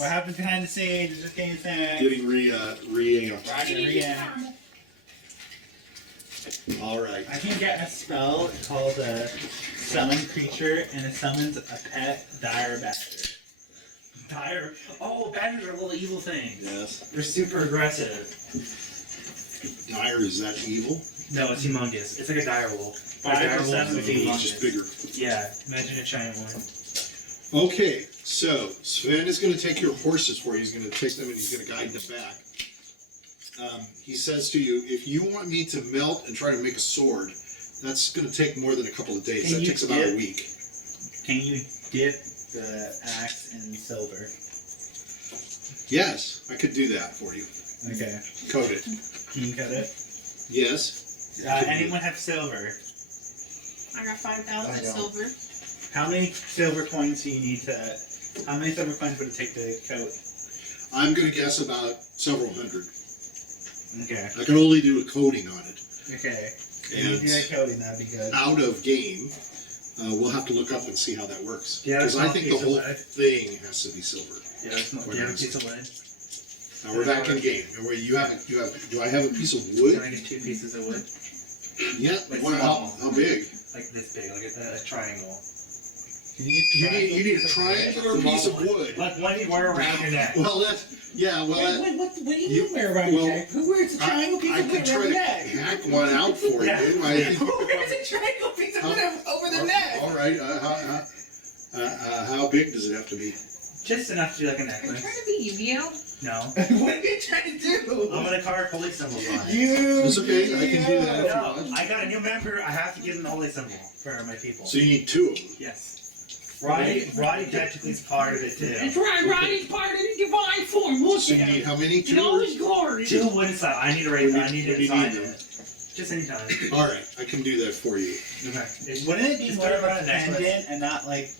What happens behind the scenes is just getting sent. Getting re-amped. Roger, re-amped. Alright. I can get a spell called a summon creature, and it summons a pet dire badger. Dire. Oh, badgers are little evil things. Yes. They're super aggressive. Dire, is that evil? No, it's humongous. It's like a dire wolf. Dire wolves wolf are would be It's just bigger. Yeah, imagine a giant one. Okay, so Sven is going to take your horses for you. He's going to take them and he's going to guide them back. He says to you, if you want me to melt and try to make a sword, that's going to take more than a couple of days. That takes about a week. Can you dip the axe in silver? Yes, I could do that for you. Okay. Coat it. Can you cut it? Yes. Anyone have silver? I got 5,000 silver. How many silver coins do you need to... How many silver coins would it take to coat? I'm going to guess about several hundred. Okay. I can only do a coating on it. Okay. If And you do that coating, that'd be good. out of game, we'll have to look up and see how that works. Yeah, Because I small think piece the of whole lead. thing has to be silver. Yeah, it's not. Or Do you have a nice. piece of lead? Now we're back in game. And wait, do I have a piece of Can wood? I get 2 pieces of wood? Yeah. Like How big? Like this big, like a triangle. You need a triangular piece of wood. Like one you wear around your neck. Well, what do you wear around your neck? Who wears a triangle piece I of wood can around try your to neck? hack one out for you. Yeah. I think, Who wears a triangle piece of wood over their neck? all right. How big does it have to be? Just enough to do like a Are you necklace. trying to be Yu-Gi-Oh? No. What are you trying to do? I'm gonna carve holy symbols on it. It's okay. I can do that. No, I got a new member. I have to give them the holy symbol for my people. So you need 2 of them. Yes. Rotty technically is part of it too. That's right, Roddy's part of the divine form. Look So you at need him. how many? In 2? all his glory. 2 wooden slabs. I need to raise. I need What to do you design need them? it. Just anytime. All right, I can do that for you. Okay. Wouldn't it be Just more put it of a around a necklace. pendant and not like...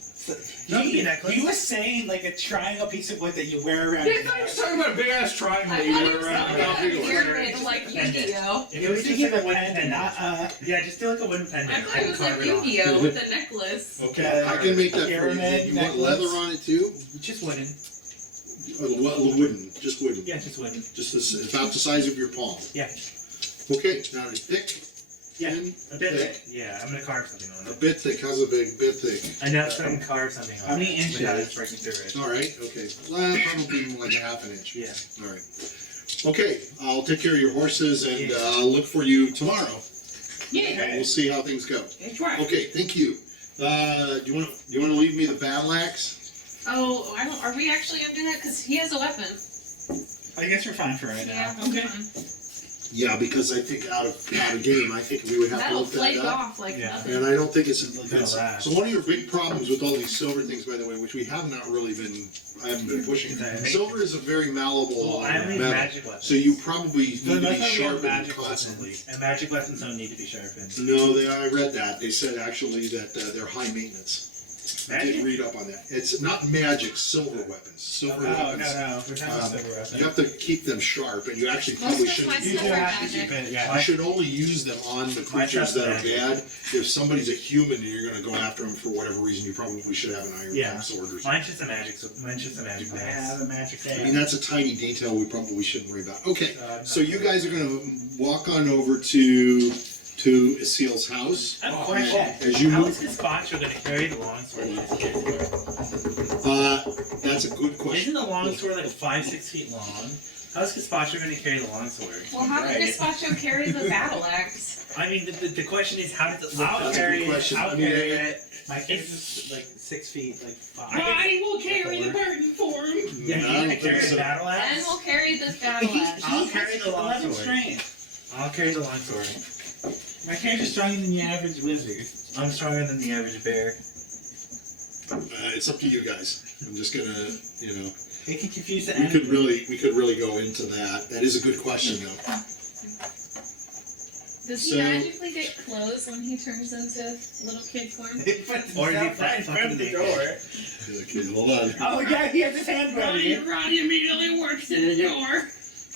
Not be a necklace. He was saying like a triangle piece of wood that you wear around Yeah, your I thought he neck. was talking about a big ass triangle I that you thought wear it was around. something How big was it? pyramid like Yu-Gi-Oh. If it was just like a wooden pendant, not yeah, just do like a wooden I pendant. thought it was like Carve it off. Yu-Gi-Oh with a necklace. Okay, I can make that for you. Pyramid You want necklace. leather on it too? Just wooden. Wooden, just wooden. Yeah, just wooden. Just about the size of your palm. Yeah. Okay, now it's thick. Yeah, Thin, a bit thick. Yeah, I'm gonna carve something on A it. bit thick. How's a bit thick? I know so I can carve something on it. How many inches? Without it breaking through it. All right. Okay. Well, probably more like ½ an inch. Yeah. All right. Okay, I'll take care of your horses and I'll look for you tomorrow. Yeah, We'll see how things go. that's right. Okay, thank you. Do you want to leave me the battle axe? Oh, I don't. Are we actually gonna do that? Because he has a weapon. I guess we're fine for right Yeah. now. Okay. Yeah, because I think out of game, I think we would have to That'll look that flake up. off like Yeah. nothing. And I don't think it's gonna last. so. One of your big problems with all these silver things, by the way, which we have not really been, I haven't been pushing. Silver is a very malleable Well, I need metal, magic weapons. so you probably need to Most be of them have sharpened magic constantly. weapons, And magic weapons don't need to be sharpened. No, I read that. They said actually that they're high maintenance. I did Magic? read up on that. It's not magic, silver weapons. Silver weapons. No. We're talking about silver weapons. You have to keep them sharp, and you actually Most probably of my shouldn't. You do silver have to magic. keep it, yeah. You should only use them on the creatures that are bad. If somebody's a human and you're going to go after them for whatever reason, you probably should have an iron Yeah. sword or something. Mine's just a magic. Mine's just a magic I have base. a magic I mean, thing. that's a tiny detail we probably shouldn't worry about. Okay, I'm so not you sure. guys are going to walk on over to Esyll's house. I have a question. As you How move, is Gazpacho going to carry the longsword with his kid? that's a good question. Isn't the longsword like 5-6 feet long? How is Gazpacho going to carry the longsword? Well, how did Gazpacho carry the battle axe? I mean, the question is, how does it look? I'll That's a carry good it. question. I'll I mean, carry it. My kid's is like 6 feet, like 5. Roddy will carry the burden for him. Yeah, I you're don't going to think carry so. the battle Ben axe? will carry this battle axe. I'll carry the 11 longsword. strength. I'll carry the longsword. My character's stronger than the average wizard. I'm stronger than the average bear. It's up to you guys. I'm just gonna, It can confuse the we could enemy. really go into that. That is a good question, though. Does he So- magically get clothes when he turns into little kid form? He puts Or himself he right in front of the door. Okay, hold on. Oh yeah, he has his hand ready. Roddy immediately works to the door.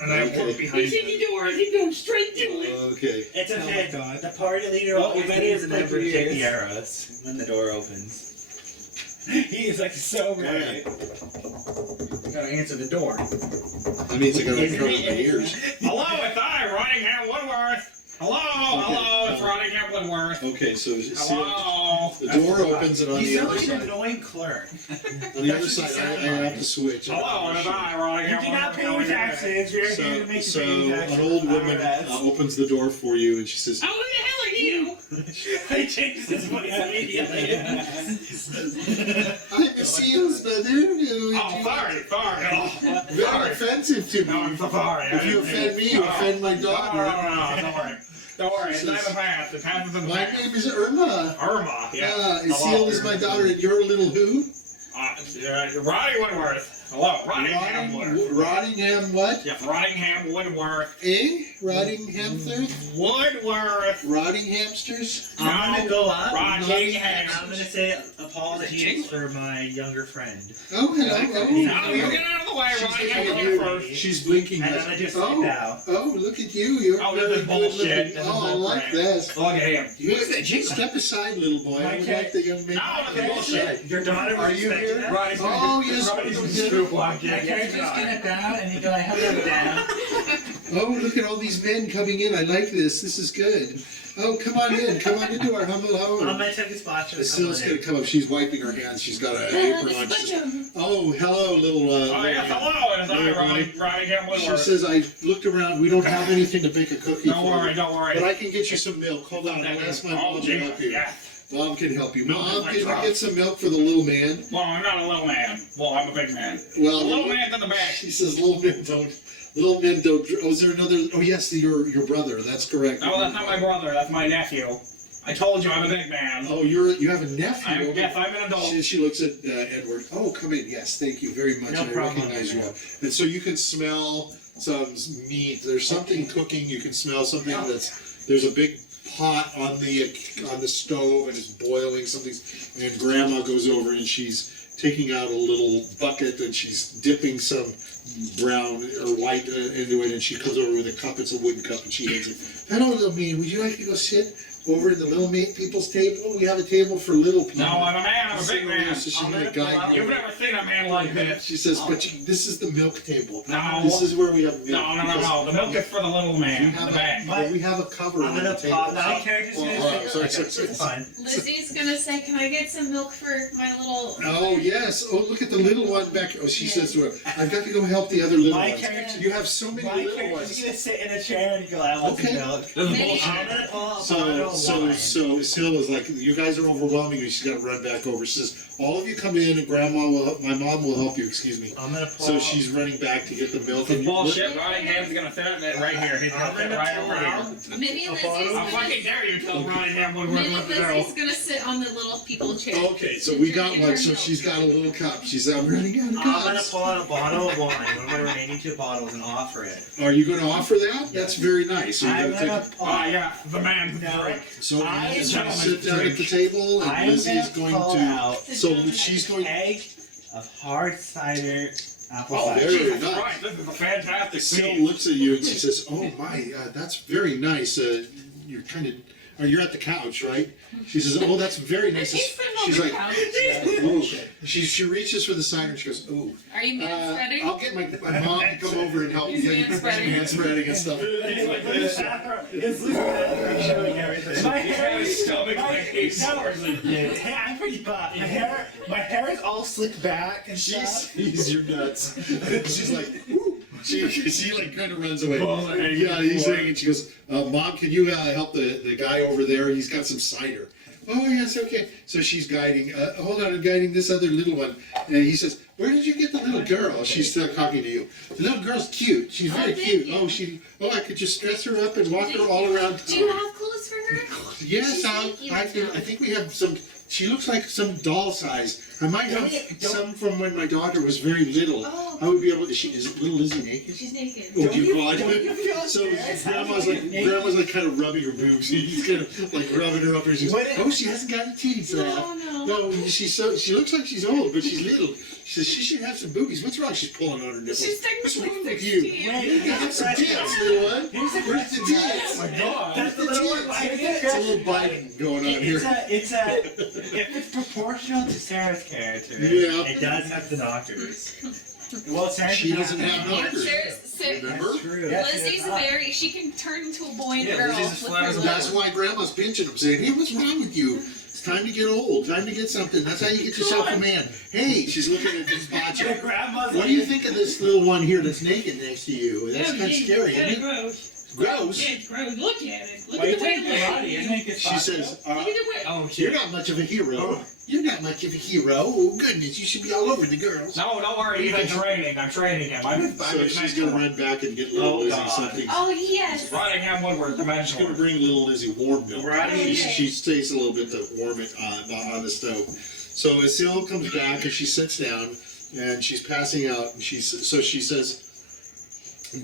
And I Okay. walk behind He's in him. the door and he goes straight to it. Okay. It's Oh okay. my God. The party leader Well, always we better needs to put never your kick ears. the arrows when the door opens. He is like so ready. You gotta answer the door. That means I gotta cover my ears. Hello, it's I, Rottingham Woodworth. Hello, it's Rottingham Woodworth. Okay, so Hello. the door opens and on You the sound other like an side, annoying clerk. on the other side, I have to switch. Hello, it's I, Rottingham You do not Woodworth. pay your taxes. You're here to make So you pay your taxes. an old woman opens the door for you and she says, Oh, who the hell are you? He changes his voice immediately. I'm Esyl's mother. Oh, sorry. Very offensive to No, me. I'm so sorry. If you offend me, you offend my No, daughter. don't worry. Don't worry, it's not in the past. The past is in the My past. name is Irma. Irma, yeah. Esyll is my daughter, and you're a little who? Rotty Woodworth. Hello, Rottingham Woodworth. Rottingham what? Yes, Rottingham Woodworth. Eh? Rottinghamster? Woodworth. Rottinghamsters? I'm gonna go up. Rottingham. I'm gonna say apologies for my younger friend. Oh, hello. No, you Oh, get out of the way, She's Rottingham looking at you. Woodworth. She's blinking. And at then I us. just sit down. Oh, look at you. You're Oh, this very is good bullshit. looking. This is Oh, I like bullcrap. this. Look at him. You step aside, little boy. I would like the young man. No, this is bullshit. Your daughter Are was you expecting here? that? Rotty's Oh, yes. Rotty's true block. My character's gonna bow and you go, hello, Dad. Oh, look at all these men coming in. I like this. This is good. Oh, come on in. Come on into our humble I'm home. gonna take a spot. Esyll's gonna come up. She's wiping her hands. She's got an apron on. She says, oh, hello, little. Oh, yes, hello, it's I, Rottingham She Woodworth. says, I looked around. We don't have anything to bake a cookie Don't for worry, you. don't worry. But I can get you some milk. Hold on. I'll ask my mom to help you. Yeah. Mom can help you. Milk is Mom, my can you drug. get some milk for the little man? Well, I'm not a little man. Well, I'm a big man. Well, The little man's in the back. She says, little men don't. Little men don't. Oh, is there another? Oh, yes, your brother. That's correct. No, that's not my brother. That's my nephew. I told you I'm a big man. Oh, you have a nephew. Yes, I'm an adult. She looks at Edward. Oh, come in. Yes, thank you very much. No I problem. recognize you. And so you can smell some meat. There's something cooking. You can smell something that's. There's a big pot on the stove and it's boiling something. And Grandma goes over and she's taking out a little bucket and she's dipping some brown or white into it. And she comes over with a cup. It's a wooden cup and she hands it. Hello, little man. Would you like to go sit over at the little people's table? We have a table for little people. No, I'm a man. I'm a big man. So she's I'm gonna gonna guide pull you. You've never seen a man like this. She says, but this is the milk table. No. This is where we have milk. No. The milk is for the little We man in have the back. a, we have a cover I'm on the gonna table. pop. My character's Oh, gonna wow, say. sorry. It's fine. Lizzie's gonna say, can I get some milk for my little... Oh, yes. Oh, look at the little one back. Oh, she says to her, I've got to go help the other little My ones. character- You have so many My little character's ones. gonna sit in a chair and go, I want some Okay. milk. This is Maybe- bullshit. I'm gonna pull out a bottle So of wine. Esyll is like, you guys are overwhelming me. She's got to run back over. She says, all of you come in and my mom will help you, excuse me. I'm gonna pull So out- she's running back to get the milk. This is bullshit. Rottingham's gonna fit it right here. He's I'm gonna fit gonna right pull over out. here. Maybe A Lizzie's bottle? I fucking dare you tell Rottingham Woodworth Maybe what to do. Lizzie's gonna sit on the little people chair. Okay, so we got Drink one. her So milk. she's got a little cup. She's I'm running out of I'm gonna cups. pull out a bottle of wine, one of my remaining 2 bottles, and offer it. Are you going to offer that? That's very nice. Are you I'm gonna gonna take- pull. Oh, yeah. The man's No. drink. So I you am sit gonna down at the drink. table, and I'm Lizzy is gonna going pull to. out So she's going. egg of hard cider apple Oh, cider. very Jesus nice. Christ, this is a fantastic Esyll feed. looks at you and she says, "Oh my, that's very nice. You're kind of. You're at the couch, right?" She says, "Oh, that's very nice." She's like, "Oh." She reaches for the cider and she goes, "Oh, Are you man spreading? I'll get my mom to come over and help me He's get man-spreading. hand spreading and stuff." He's like this. It's showing everything. My He's got hair his is stomach like 8 swords in it. Hey, I'm pretty buff. My hair is all slicked back and She stuff. sees your nuts. She's like, "Ooh." She like kind of runs away. Oh, hanging Yeah, he's for it. hanging. She goes, "Mom, can you help the guy over there? He's got some cider." "Oh yes, okay." So she's guiding. Hold on, I'm guiding this other little one. And he says, "Where did you get the little girl?" She's still talking to you. "The little girl's cute. She's very thank cute. you. I could just dress her up and walk her all around Do you town." have clothes for her? Yes, She's I thinking think we have some. She looks like some doll size. I might have some from when my daughter was very little. Oh. I would be able to. Is little Lizzy naked? She's naked. Oh, dear God. don't you feel So embarrassed? grandma's like kind of rubbing her boobs. He's kind of like rubbing her up. And she's What is- oh, she hasn't got any titties left. No. No, she looks like she's old, but she's little. She says she should have some boobies. What's wrong? She's pulling on her nipples. She's What's technically wrong with you? 16. Wait, You have some tits, little one. Here's the Where's the question. tits? Oh my God. That's the little one. Why is it? It's a little biting going on here. It's proportional to Sarah's character. Yeah. It does have the knockers. Well, Sarah She doesn't have Yeah, knockers. Remember? True. Yes, Lizzy's it is not. she can turn into a boy and Yeah, girl. Lizzy's as with flat her as a little- That's why Grandma's pinching him, saying, "Hey, what's wrong with you? It's time to get old. Time to get something. That's how you get yourself a man." Hey, she's looking at this Your Gazpacho. grandma's What do you think of this little one here that's naked next to you? That's kind of scary, Kind isn't of it? gross. Gross. Yeah, it's gross. Look at it. Look Well, at you the way take it the looks. body, isn't it? She says, Look at the way. Oh, "You're shit. not much of a hero. You're not much of a hero. Oh, goodness, you should be all over the girls." No, don't worry. He's in training. I'm training him. So she's going to run back and get little Lizzy God. something. Oh, yes. Rottingham and Bozeman She's going to Convention. bring little Lizzy warm milk. Rotty. She stays a little bit to warm it on the stove. So Esyll comes back and she sits down and she's passing out. And she says,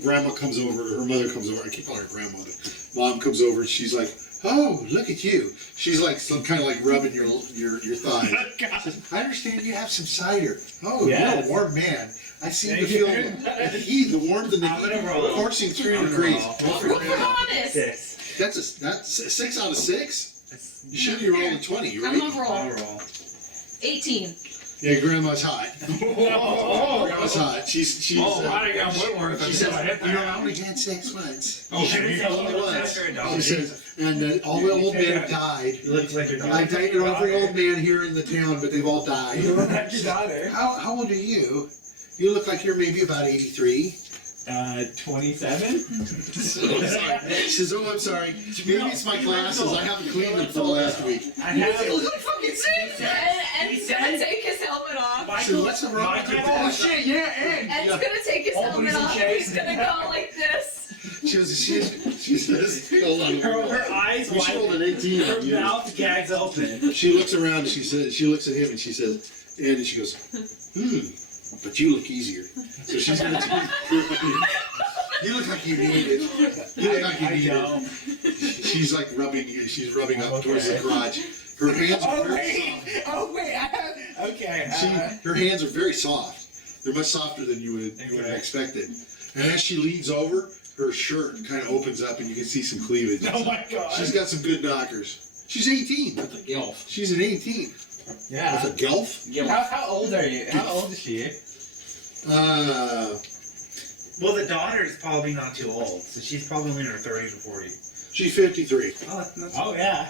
Grandma comes over, her mother comes over. I keep calling her grandmother. Mom comes over and she's like, "Oh, look at you." She's like kind of like rubbing your thigh. Says, "I understand you have some cider. Oh, Yes. you're a warm man. I seem to feel the heat, the warmth, and the I'm gonna heat roll. coursing through I'm your gonna crease." roll. We're honest. 6. That's a 6 out of 6. You should be rolling 20. You I'm ready? gonna I'll roll. roll. 18. Yeah, Grandma's hot. Grandma's hot. She's. Rottingham and Woodworth. She says, "You know, I only had 6 months." Oh, She shit. She says, "And all the old men have died. It looks like your I dated every old man here in the town, but they've all died." You look like your daughter. How old are you? You look like you're maybe about 83. 27? She says, "Oh, I'm sorry. Maybe it's my glasses. I haven't cleaned them for the last week." I have fucking sick. And he's gonna take his helmet off. She said, "What's the wrong with your Oh, face?" shit, yeah, and. And he's gonna take his Oh, helmet please, off. okay. He's gonna go like this. She says, "Hold on." her eyes We should roll wide. an 18 Her on you. mouth gags open. She looks around and she looks at him and she says, and she goes, but you look easier. So she's gonna you look like you need it. You look like you I need know. it. She's like she's rubbing up towards the crotch. Her hands are very soft. Oh wait, okay. Her hands are very soft. They're much softer than you would have expected. And as she leans over, her shirt kind of opens up and you can see some cleavage. Oh my god. She's got some good knockers. She's 18. That's a gilf. She's an 18. Yeah. That's a gelf? How old are you? How old is she? Well, the daughter is probably not too old, so she's probably only in her 30s or 40s. She's 53. Oh yeah.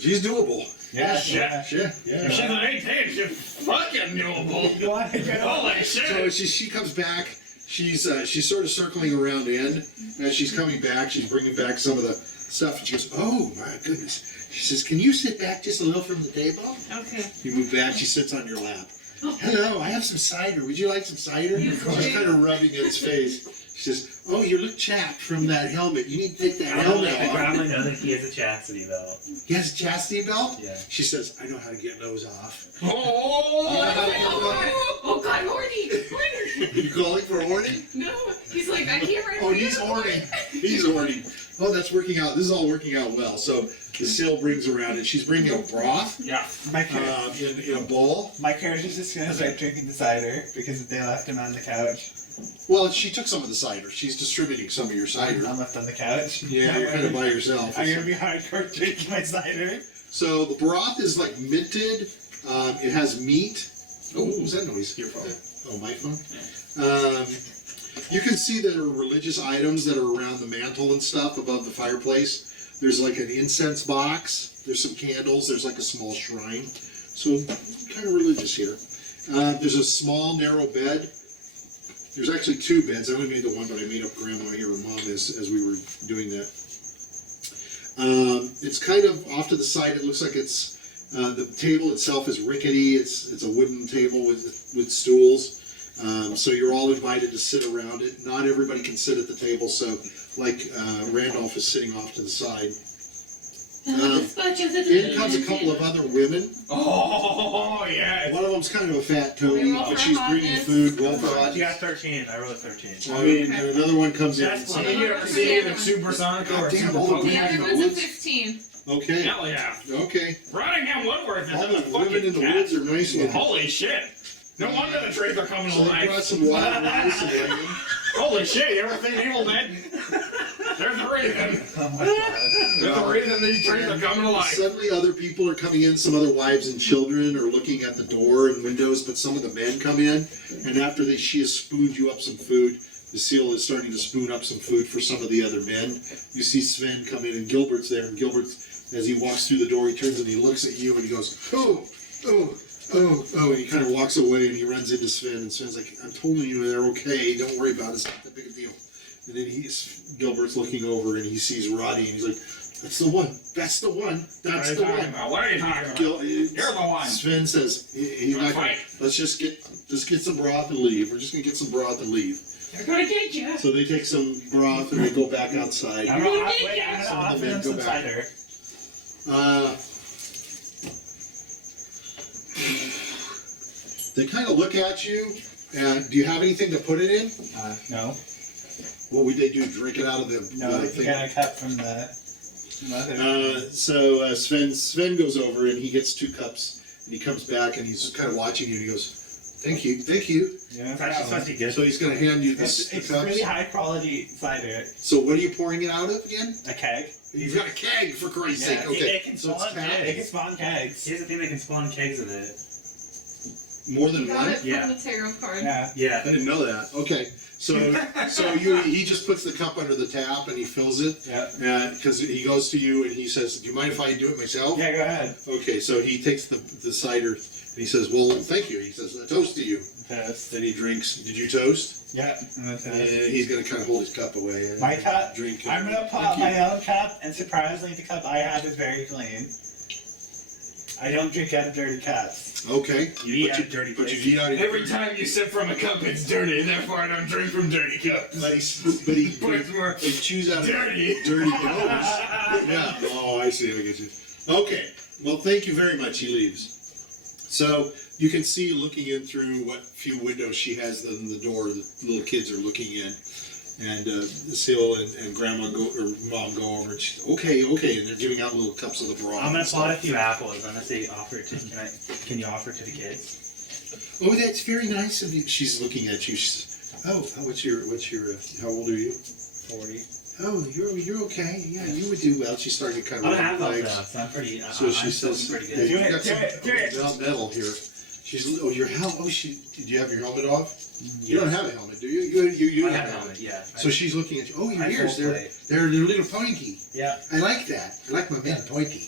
She's doable. Yeah. Yeah. If she's an 18, she's fucking doable. You want to get Holy So shit. she comes back. She's sort of circling around in. As she's coming back, she's bringing back some of the stuff. And she goes, "Oh my goodness." She says, "Can you sit back just a little from the table?" Okay. You move back. She sits on your lap. "Hello, I have some cider. Would you like some cider?" She's kind of rubbing at his face. She says, "Oh, you look chapped from that helmet. You need to take that helmet I off." probably know that he has a chastity belt. He has a chastity belt? Yeah. She says, "I know how to get those off." Oh God, horny. Horny. You calling for horny? No, he's like, I can't remember. Oh, he's horny. He's horny. Oh, that's working out. This is all working out well. So Esyll brings around and she's bringing a broth Yeah. in a bowl. My character's just gonna start drinking the cider because they left him on the couch. Well, she took some of the cider. She's distributing some of your cider. I'm left on the couch. Yeah, you're kind of by yourself. I'm gonna be hardcore drinking my cider. So the broth is like minted. It has meat. Oh, what was that noise? Your phone. Oh, my phone. You can see there are religious items that are around the mantle and stuff above the fireplace. There's like an incense box. There's some candles. There's like a small shrine. So kind of religious here. There's a small narrow bed. There's actually 2 beds. I only made the one, but I made up Grandma here and Mom as we were doing that. It's kind of off to the side. It looks like it's the table itself is rickety. It's a wooden table with stools. So you're all invited to sit around it. Not everybody can sit at the table. So like Randolph is sitting off to the side. In comes a couple of other women. Oh, yeah. One of them's kind of a fat toady, We roll but for she's bringing hotness. food. Roll for hot. You got 13. I rolled a 13. And another one comes in. That's and I mean, you ever see it in Supersonic or God damn, Super all the Pokemon? The other in the one's a woods? 15. Okay. Hell yeah. Okay. Rottingham Woodworth is All in the the women fucking in the cast. woods are nice looking. Holy shit. No wonder the trees are coming So they brought alive. some water and ice and lemon. Holy shit, you ever seen Evil Dead? There's the reason. Oh my god. There's a reason these trees are coming to life. Suddenly other people are coming in, some other wives and children are looking at the door and windows, but some of the men come in, and after she has spooned you up some food, Esyll is starting to spoon up some food for some of the other men. You see Sven come in, and Gilbert's there, and Gilbert, as he walks through the door, he turns and he looks at you and he goes, oh, and he kind of walks away and he runs into Sven, and Sven's like, I'm telling you they're okay, don't worry about it, it's not that big a deal. And then Gilbert's looking over and he sees Rotty and he's like, that's the one, that's the one, that's the one. What are you talking about? You're the one. Sven says, he's not gonna, let's just get some broth and leave. We're just gonna get some broth and leave. They're gonna get you. So they take some broth and they go back outside. I'm gonna offer men them go some back. cider. They kind of look at you, and do you have anything to put it in? No. What would they do? Drink it out of the No, you thing? got a cup from the mother. So Sven goes over and he gets 2 cups, and he comes back and he's kind of watching you and he goes, thank you. Yeah, It's actually supposed to be good. So he's going to hand you this it's cups. really high quality cider. So what are you pouring it out of again? A keg. You've got a keg, for Christ's sake. Yeah, Okay. it can So it's spawn tap? kegs. It can spawn kegs. Here's the thing, they can spawn kegs of it. More than Got one? it from Yeah. the tarot card. Yeah. Yeah. I didn't know that. Okay. So he just puts the cup under the tap and he fills it. Yeah. Because he goes to you and he says, do you mind if I do it myself? Yeah, go ahead. Okay, so he takes the cider and he says, well, thank you. He says, a toast to you. Toast. Then he drinks. Did you toast? Yeah. I'm gonna toast. And he's going to kind of hold his cup away. And My cup. Drink it. I'm gonna pull out my own cup, and surprisingly, the cup I have is very clean. I don't drink out of dirty cups. Okay. You eat out of dirty But you plates. eat out of Every time you sip from a cup, it's dirty. Therefore, I don't drink from dirty cups. But he chews out of Dirty. dirty cups. Yeah. Oh, I see. I get you. Okay. Well, thank you very much. He leaves. So you can see looking in through what few windows she has in the door, the little kids are looking in. And Esyll and Grandma or Mom go over and she's okay, and they're giving out little cups of the broth. I'm gonna plot a few apples. I'm gonna say offer it to. Can you offer to the kids? Oh, that's very nice of you. She's looking at you. She says, "Oh, what's your? How old are you?" 40. Oh, you're okay. Yeah, you would do well. She's starting to kind I'm of gonna have those legs. though, so I'm pretty. So she I'm still says, pretty yeah, good. you've got Do it. some metal here. She's, oh, your helmet. Oh, did you have your helmet off? You don't have a helmet, do you? You I have have a a helmet, yeah. So she's looking at you. Oh, your I ears, full they're plate. a little pointy. Yeah. I like that. I like my men pointy.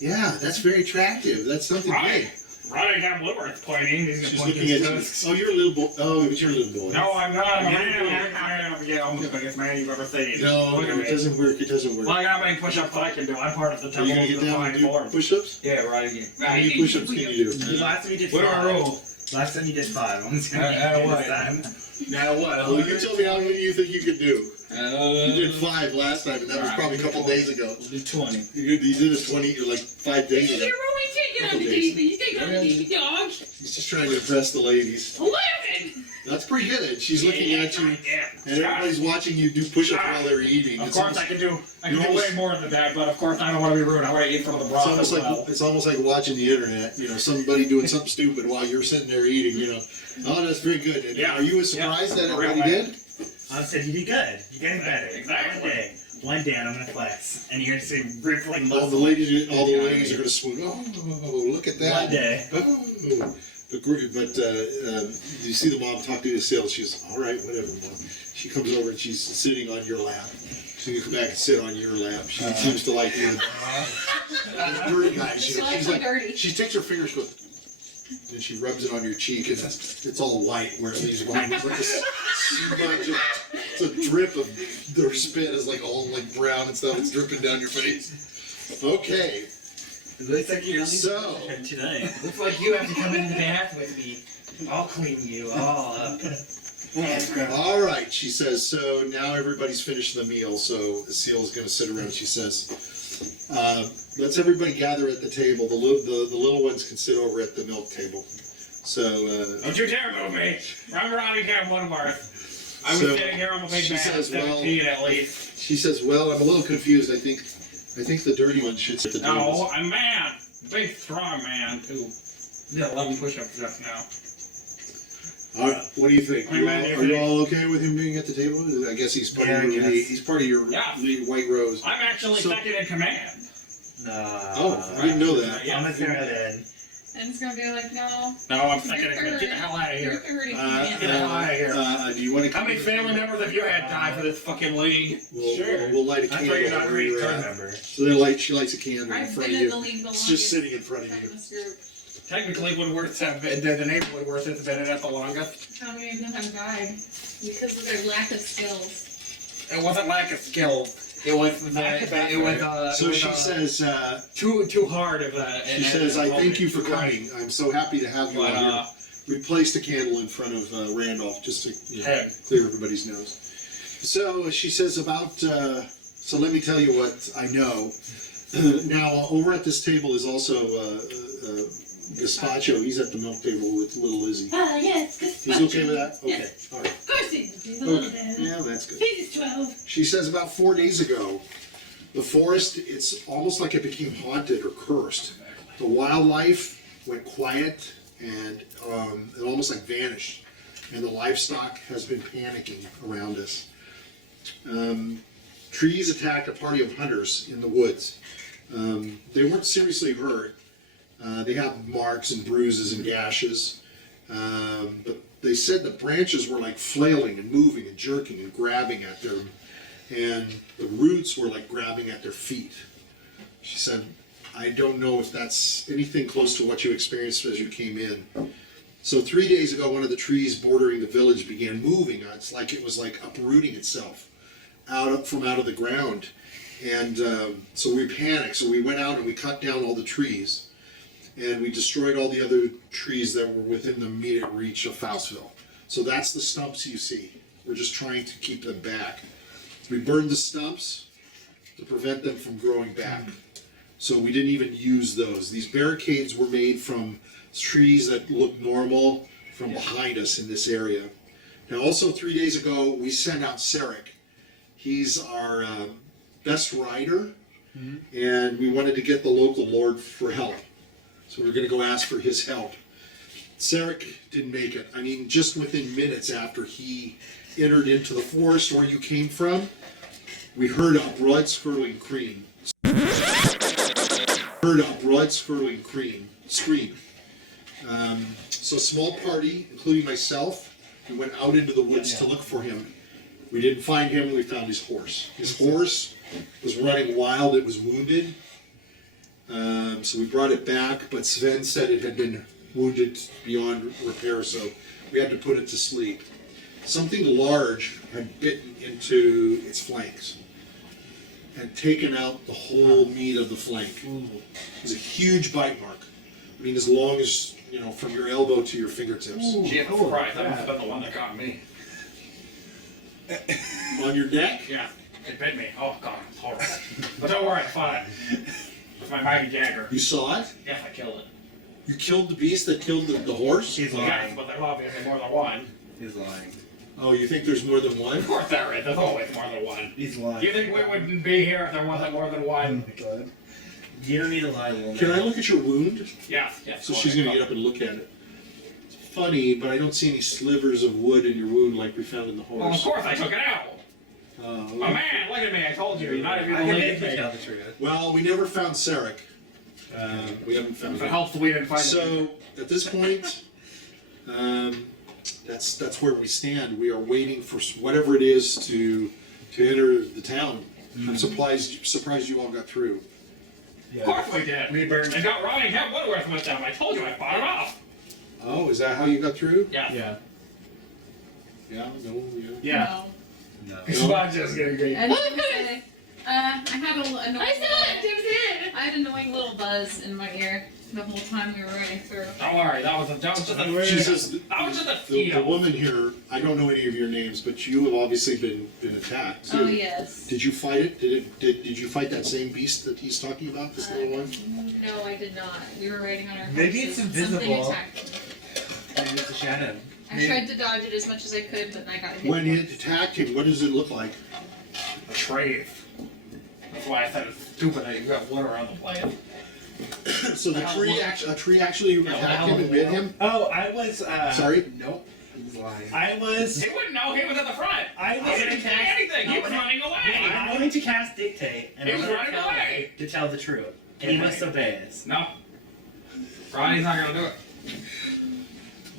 Yeah, that's very attractive. That's something Right. big. Rottingham and Woodworth pointing. He's She's gonna point looking at his you. tusks. Oh, you're a little boy. Oh, it's your little boy. No, I'm not. I'm a man. Yeah, I'm the biggest man you've ever seen. No, Look at it me. doesn't work. It doesn't work. Well, I got many push-ups that I can do. I'm part of the Are you temple gonna of get the down and fine do form. push-ups? Yeah, right. How many push-ups can you do? Last time you did What do I 5. roll? Last time you did 5. I'm just gonna Uh, do what? this time. Now what? Well, you tell me how many you think you could do. You did Uh, 5 last time, and that was probably a couple days ago. We'll do 20. You did a 20 like 5 days ago. You're really taking on the TV. You take on the TV, dog. He's just trying to impress the ladies. 11. That's pretty good. She's looking at you, Yeah. and everybody's watching you do push-ups while they're eating. Of It's course, I can do way more than that, but of course, I don't want to be rude. I want to eat from the broth as well. it's almost like watching the internet. You know, somebody doing something stupid while you're sitting there eating. You know, oh, that's very good. And Yeah. are you as surprised that Real everybody man. did? I said you did good. You're getting better. Exactly. One day I'm gonna flex, and you're gonna see rippling All the muscle. ladies are going to swoon. Oh, look at that. One day. Oh. But you see the mom talk to Esyll. She's all right, whatever, mom. She comes over and she's sitting on your lap. So you come back and sit on your lap. She seems to like you. Dirty guys, you know. So She's I'm like, dirty. she takes her fingers, goes, and she rubs it on your cheek, and it's all white. Where it's like a smudge, it's a drip of their spit is like all like brown and stuff. It's dripping down your face. Okay. It looks like you're So- tonight. Looks like you have to come in the bath with me. I'll clean you all up. All right, she says, so now everybody's finished the meal, so Esyll's going to sit around. She says, let's everybody gather at the table. The little ones can sit over at the milk table. So, Don't you dare move me. I'm Rottingham and Woodworth. I was So, sitting here on a big she man, says, well- 17 at least. she says, well, I'm a little confused. I think the dirty one should sit at the No, table. I'm man. Big, strong man, too. Did 11 push-ups just now. All right, what do you think? Hey, man, Are you all okay with him being at the table? I guess he's part of your lead. He's part of your lead White Rose. I'm actually second in command. No. Oh, I didn't know that. I'm gonna throw it in. And it's gonna be like, no. No, I'm second in command. Get the hell out of You're here. hurting Get the hell out of here. Do you want to? How many family members have you had die for this fucking league? We'll light a That's candle why you're not where you're a at. Remember. So she lights a candle in I've front been of in you. the league the It's longest. just sitting in front of from you. this group. Technically, Woodworth's have been, the neighbor Woodworth has been in it the longest. How many of them have died? Because of their lack of skills. It wasn't lack of skill. It was So she says, too hard of a. she says, I thank you for coming. I'm so happy to have you But, on here. We placed a candle in front of Randolph just to clear everybody's nose. So she says so let me tell you what I know. Now, over at this table is also Gazpacho. He's at the milk table with little Lizzy. Yes, He's okay with that? Okay, Yes. all right. Of course he is. He's a little Okay. bit. Yeah, that's good. He's 12. She says about 4 days ago, the forest, it's almost like it became haunted or cursed. The wildlife went quiet and it almost like vanished. And the livestock has been panicking around us. Trees attacked a party of hunters in the woods. They weren't seriously hurt. They have marks and bruises and gashes. But they said the branches were like flailing and moving and jerking and grabbing at them. And the roots were like grabbing at their feet. She said, I don't know if that's anything close to what you experienced as you came in. So 3 days ago, one of the trees bordering the village began moving. It's like it was like uprooting itself from out of the ground. And so we panicked. So we went out and we cut down all the trees. And we destroyed all the other trees that were within the immediate reach of Faustville. So that's the stumps you see. We're just trying to keep them back. We burned the stumps to prevent them from growing back. So we didn't even use those. These barricades were made from trees that look normal from behind us in this area. Now also 3 days ago, we sent out Sarek. He's our best rider, and we wanted to get the local lord for help. So we were going to go ask for his help. Sarek didn't make it. I mean, just within minutes after he entered into the forest where you came from, we heard a blood-curdling scream. So a small party, including myself, we went out into the woods to look for him. We didn't find him, we found his horse. His horse was running wild, it was wounded. So we brought it back, but Sven said it had been wounded beyond repair, so we had to put it to sleep. Something large had bitten into its flanks and taken out the whole meat of the flank. It was a huge bite mark. I mean, as long as, from your elbow to your fingertips. Gee, I'm surprised. That must have been the one that got me. On your neck? Yeah, it bit me. Oh, God, it's horrible. But don't worry, I fought it. With my Maggie Jagger. You saw it? Yes, I killed it. You killed the beast that killed the horse? He's Yes, lying. but there's obviously more than one. He's lying. Oh, you think there's more than one? Of course there is. There's always more than one. He's lying. Do you think we wouldn't be here if there wasn't more than one? God. You don't need to lie, little Can I man. look at your wound? Yes. So she's going to get up and look at it. It's funny, but I don't see any slivers of wood in your wound like we found in the Well, of horse. course I took it out. Oh, Oh man, look at me. I told you. Not if you I can believe make you me. tell the truth. well, we never found Sarek. We haven't found If it him. helps, we didn't find it. So at this point, that's where we stand. We are waiting for whatever it is to enter the town. I'm surprised you all got through. Of course we did. We burned. I got Rottingham and Bozeman with them. I told you I fought it off. Oh, is that how you got through? Yeah. Yeah. Yeah. No. Yeah. Yeah. No. No. It's not just gonna be. I was gonna say, I had a annoying I saw it. It was it. I had an annoying little buzz in my ear the whole time we were running through. Don't worry. That was just a. She says That was just a the feel. woman here. I don't know any of your names, but you have obviously been attacked. Oh yes. Did you fight it? Did you fight that same beast that he's talking about? This little one? No, I did not. We were riding on our Maybe horses it's and something invisible. attacked me. Maybe it's a shadow. I tried to dodge it as much as I could, but I got hit. When it attacked him, what does it look like? A trade. That's why I said it's stupid that you got wood around the place. So the tree actually attacked him and bit him. Oh, I was. Sorry? Nope. He's lying. I was. He wouldn't know. He was at the front. I He was didn't say anything. He was running away. I'm going to cast dictate, and He I'm was going running to tell away. him to tell the truth. And he must obey us. No. Ronnie's not gonna do it.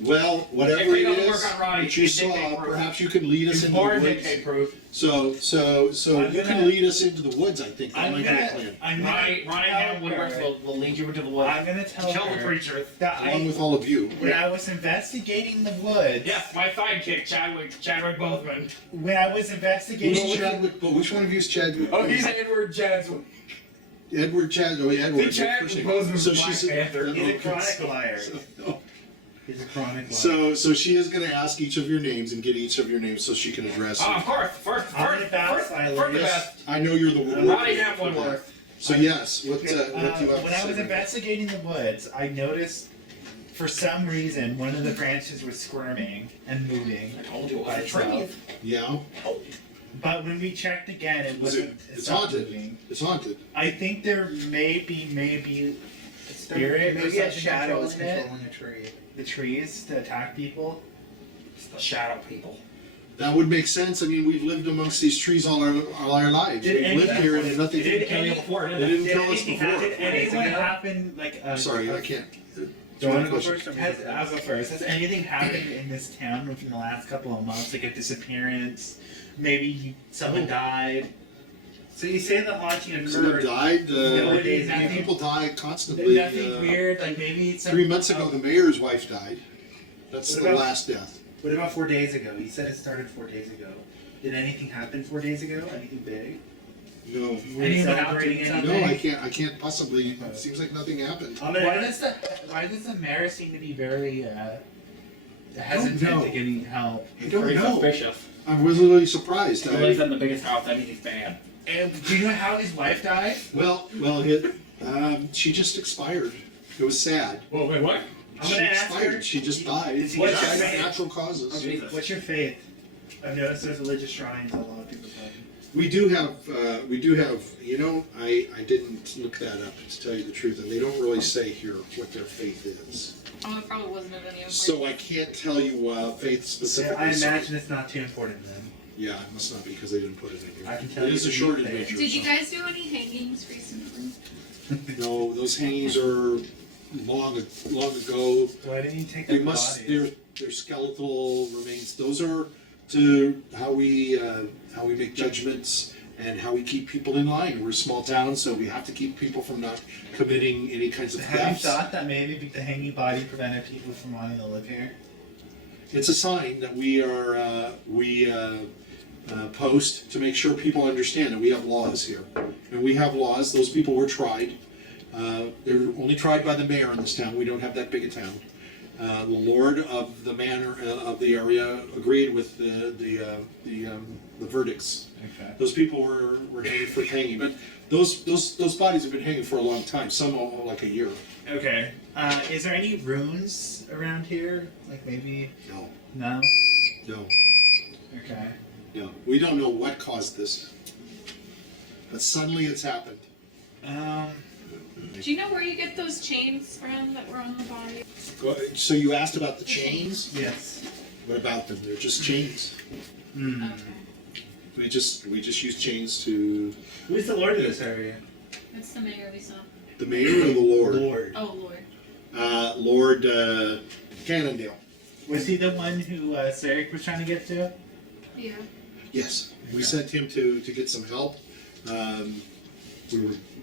Well, whatever Dictate it doesn't is work on Roddy. that you It's dictate saw, proof. perhaps you can lead us It's into more the woods. dictate proof. So I'm you can gonna- lead us into the woods. I think. I I'm like that plan. Ronnie and Woodworth will lead you into the woods. I'm going to tell Kill the her creature. that Along with all of you. when I was investigating the woods. Yes, my sidekick, Chadwick Bozeman. When I was investigating. Who's Chadwick? But which one of you is Chadwick? Oh, he's Edward Chadzwick. Edward Chadzwick. Oh, Edward. The Chadwick Bozeman's So Black she's Panther. He's a chronic liar. So, He's a chronic liar. so she is going to ask each of your names and get each of your names so she can address Oh, you. of course. First the best. I know you're the one. Ronnie and Woodworth. So yes, what do you have When to I was say? investigating the woods, I noticed, for some reason, one of the branches was squirming and moving. I told you it by was a tree. itself. Yeah, But when we checked again, it Was it- wasn't. it's stopped haunted. moving. it's haunted. I think there may be a spirit, Maybe or a something shadow is controlling it. controlling a tree. The trees to attack people. It's the shadow people. That would make sense. I mean, we've lived amongst these trees all our lives. Did We've any- lived here and nothing. did Tell you before, They didn't didn't Did tell us anything before. happen? Anything happen? Like I'm sorry, I can't. Do you want to go Question. first? Or me Has, go I'll first? go first. Has anything happened in this town within the last couple of months? Like a disappearance? Maybe someone died? So you say the haunting Someone occurred. died. Nobody- I mean, people die constantly. Nothing weird, like maybe some, 3 months ago, the mayor's wife died. That's What the about- last death. What about 4 days ago? You said it started 4 days ago. Did anything happen 4 days ago? Anything big? No, Were you celebrating anything? no, I can't possibly. It seems like nothing happened. Why does the mayor seem to be very hesitant know. to getting help? I don't Pretty know. suspicious. I was really surprised. He lives in the biggest house. That means he's bad. And do you know how his wife died? She just expired. It was sad. Whoa, wait, what? I'm She gonna ask expired. her. She just died. Is She he died just of saying- natural causes. Oh, Jesus. What's your faith? I've noticed there's religious shrines all over people's homes. We do have. You know, I didn't look that up to tell you the truth, and they don't really say here what their faith is. Oh, it probably wasn't of any importance. So I can't tell you faith specifically. I imagine it's not too important then. Yeah, it must not be because they didn't put it in here. I can tell it you is a the short faith. adventure. Did you so- guys do any hangings recently? No, those hangings are long ago. Why didn't you take They the must. bodies? They're skeletal remains. Those are to how we make judgments and how we keep people in line. We're a small town, so we have to keep people from not committing any kinds of Have you thefts. thought that maybe the hanging body prevented people from wanting to live here? It's a sign that we post to make sure people understand that we have laws here, and we have laws. Those people were tried. They're only tried by the mayor in this town. We don't have that big a town. The lord of the manor of the area agreed with the verdicts. Okay. Those people were hanging, but those bodies have been hanging for a long time. Some like a year. Okay. Is there any runes around here? Like maybe. No, No. no, Okay. no. We don't know what caused this, but suddenly it's happened. Do you know where you get those chains from that were on the body? So you asked about the chains. Yes. What about them? They're just chains. Hmm. Okay. We just use chains to Who's the lord of this area? That's the mayor we saw. the mayor or the lord. Lord. Oh, Lord. Lord Canondale. Was he the one who Sarek was trying to get to? Yeah. Yes, we sent him to get some help.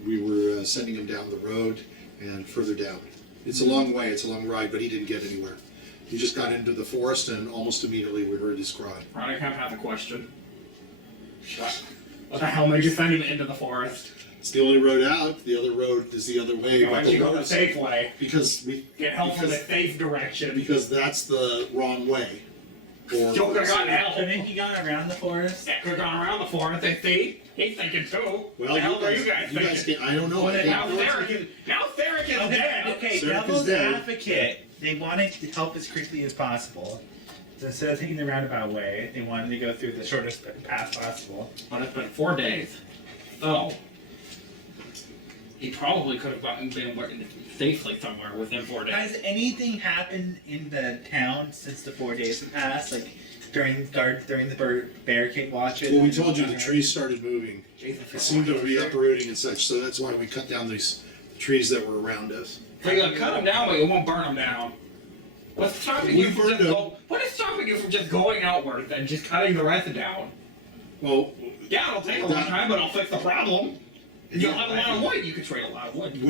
We were sending him down the road and further down. It's a long way. It's a long ride, but he didn't get anywhere. He just got into the forest, and almost immediately we heard his cry. Ronnie, I have a question. What the hell made you send him into the forest? It's the only road out. The other road is the other way. Why but don't you the go the roads- safe way? because we Get help from the because, safe direction. because that's the wrong way. Or Still could have gotten help. Couldn't he gone around the forest? Yeah, could have gone around the forest. They see. He's thinking too. well, the hell are you guys you thinking? guys can't, I don't know. I Now can't- Theric is dead. Okay, Sarek devil's is dead. advocate. They wanted to help as quickly as possible. So instead of taking the roundabout way, they wanted to go through the shortest path possible. But it's been 4 days. So, He probably could have been working safely somewhere within 4 days. Has anything happened in the town since the 4 days have passed? Like during the barricade watches? Well, we told you the trees started moving. Jesus, It seemed to be uprooting and such, so that's why we cut down these trees that were around us. So you're gonna cut them down, but you won't burn them down. What's stopping We you from burned just them. what is stopping you from just going outward and just cutting the rest down? Well, Yeah, it'll take a long time, but it'll fix the problem. You'll have a lot of wood. You can trade a lot of wood.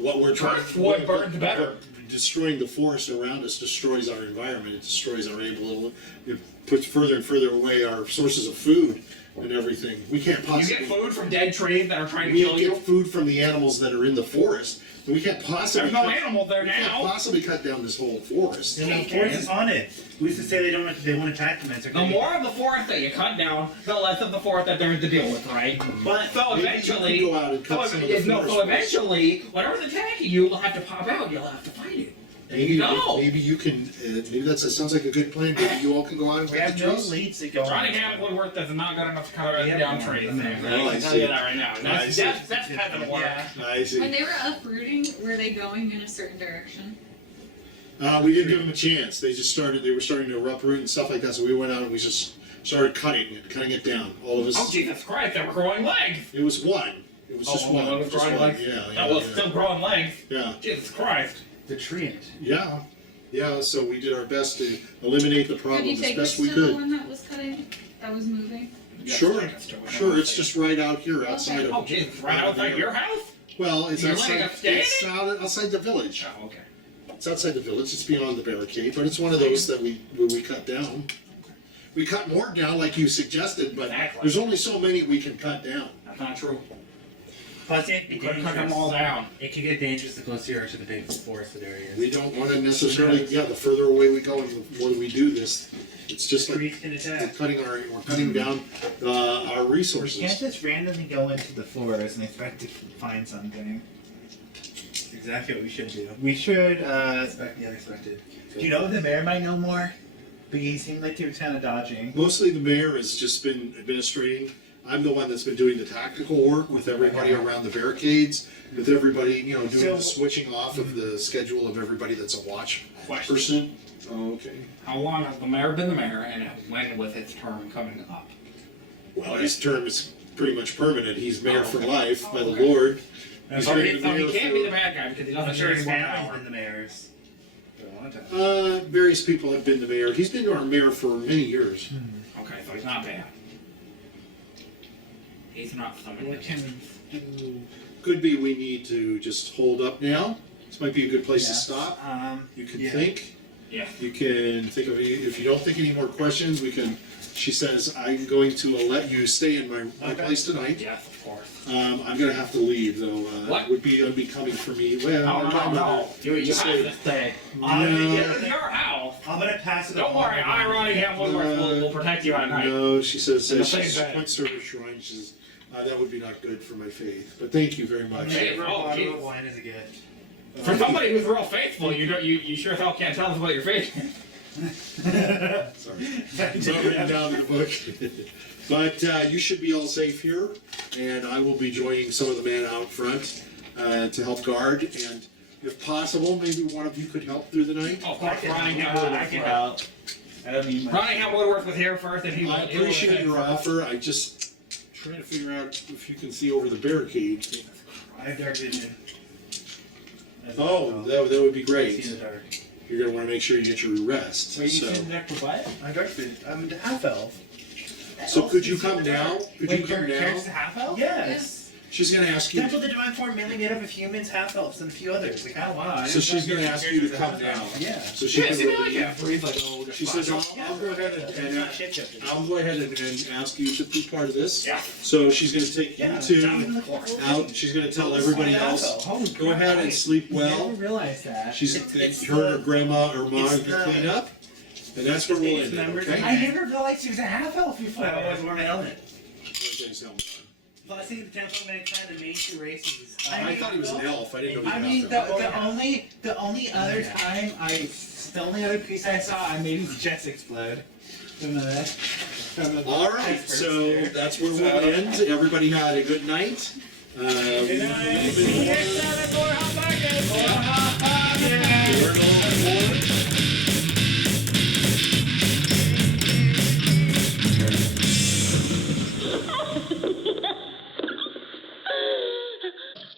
what we're trying Earth wood burns better. Destroying the forest around us destroys our environment. It destroys our it puts further and further away our sources of food and everything. We can't You possibly. get food from dead trees that are trying to We kill get you. food from the animals that are in the forest. And we can't possibly. There's no cut- animals there we can't now. possibly cut down this whole forest. The forest is on it. We used to say they won't attack them. The more of the forest that you cut down, the less of the forest that there is to deal with, right? But So Maybe eventually, you can go out and cut some of the forest. so eventually, whatever's attacking you will have to pop out. You'll have to fight it. Maybe, No. maybe you can. Maybe that sounds like a good plan. Maybe you all can go out and we cut have the no trees. leads to go on. Rottingham and Woodworth is not good enough to cut Yeah, down no, trees. no, I no, I can tell see. you that right now. I see. That's peasant work. Yeah. I see. When they were uprooting, were they going in a certain direction? We didn't give them a chance. They were starting to uproot and stuff like that. So we went out and we just started cutting it down. All of us. Oh Jesus Christ! They were growing legs. It was one. It was just one. One was Just growing one. legs. Yeah. That was still growing legs. Yeah. Jesus Christ! The tree. Yeah. Yeah. So we did our best to eliminate the Could problem you as take best us we to the could. one that was cutting, that was moving? Sure. Sure. It's just right out here outside Oh of. Jesus! Right outside your house? Well, it's You're outside. letting us stay in It's outside the village. Oh, okay. It's outside the village. It's beyond the barricade, but it's one of those that we cut down. We cut more down, like you suggested, but Exactly. there's only so many we can cut down. That's not true. Plus, it You couldn't cut them all down. It can get dangerous to go to the big forested areas. We don't want to necessarily. Yeah, the further away we go, and the more we do this, it's just like Trees can attack. we're cutting down our We can't resources. just randomly go into the forest and expect to find something. That's exactly what we should do. We should expect the unexpected. Do you know the mayor might know more? But he seemed like he was kind of dodging. Mostly, the mayor has just been administrating. I'm the one that's been doing the tactical work with everybody around the barricades, with everybody, doing So- the switching off of the schedule of everybody that's a watch Question. person. Oh, okay. How long has the mayor been the mayor, and when was his term coming up? Well, his term is pretty much permanent. He's mayor Oh, for okay. life by the Okay. Lord. He's So been he the mayor can't be for- the bad guy because he I'm doesn't sure share his any more family's power. been the mayor's for a long time. Various people have been the mayor. He's been our mayor for many years. Okay, so he's not bad. He's not somebody. What can we do? Could be we need to just hold up now. This might be a good place to Yes. stop. You can yeah. think. Yeah. You can think of if you don't think any more questions, we can. She says, "I'm going to let you stay in my Okay. place tonight. Yes, of course. I'm going to have to leave though. What? It would be unbecoming for me. Well, No. You have Just to say- stay. I'm gonna No. get This is your house. I'm gonna pass it. Don't worry, I, Rottingham Woodworth, will protect you at night. No, she says In the she same bed. points to her shrine. She says, that would be not good for my faith. But thank you very I'm much. gonna Hey, give her a oh, bottle Jesus. of wine as a gift. For somebody who's real faithful, you sure as hell can't tell us about your faith. Sorry. It's not written down in the book. But you should be all safe here, and I will be joining some of the men out front to help guard. And if possible, maybe one of you could help through the night. Oh, of course, Rottingham I Woodworth. can help. I don't need much. Rottingham Woodworth was here first, and he I he will appreciate say your first. offer. I just trying to figure out if you can see over the barricade. I have dark vision. Oh, that would be I see great. in the dark. You're gonna want to make sure you get your rest. Wait, you So, see in the dark for what? I have dark vision. I'm a half elf. so could you come now? Could you Wait, come now? Karen's a half elf? Yes. She's gonna ask you. Temple of the Divine Form mainly made up of humans, half elves, and a few others. Like, how why? So she's gonna ask you to come down. Yeah. So she can. Yeah, he's like, oh, She says, I'll go ahead and I'll go ahead and ask you to be part of this. Yeah. So she's gonna take you Yeah. two out. She's gonna tell everybody else, go ahead and sleep I well. never realized that. She's It's her and her the- grandma or mom it's can the- clean up, and that's where we'll it's end it. members Okay. I never realized she was a half elf before. I always wore my helmet. Everything's helmet on. Well, I think the Temple of Mankind, the main two races. I thought he was an elf. I didn't know I he mean, was an elf. the only other time the only other piece I saw, I made his chest explode. All right, so that's where we'll end. Everybody had a good night. Good night.